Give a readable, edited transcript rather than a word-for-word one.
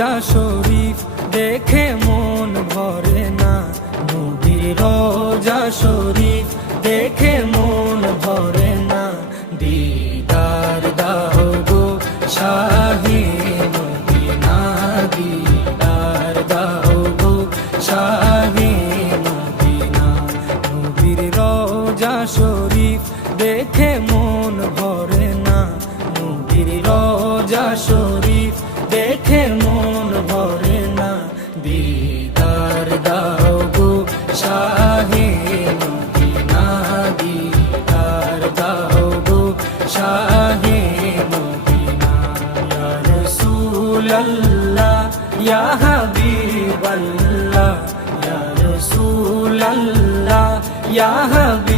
রোজা শরীফ দেখে মন ভরে না, নবীর রোজা শরীফ দেখে মন ভরে না। দিদার দাও গো শাহে মদিনা, দিদার দাও গো শাহে মদিনা। নবীর রোজা শরীফ দেখে মন ভরে না, নবীর রোজা শরীফ দেখে মন ভরে না। দিদার দাও গো শাহে মদিনা, দিদার দাও গো শাহে মদিনা। ইয়া রাসূলাল্লাহ ইয়া হাবিবাল্লাহ, ইয়া রাসূলাল্লাহ ইয়া হাবিবাল্লাহ।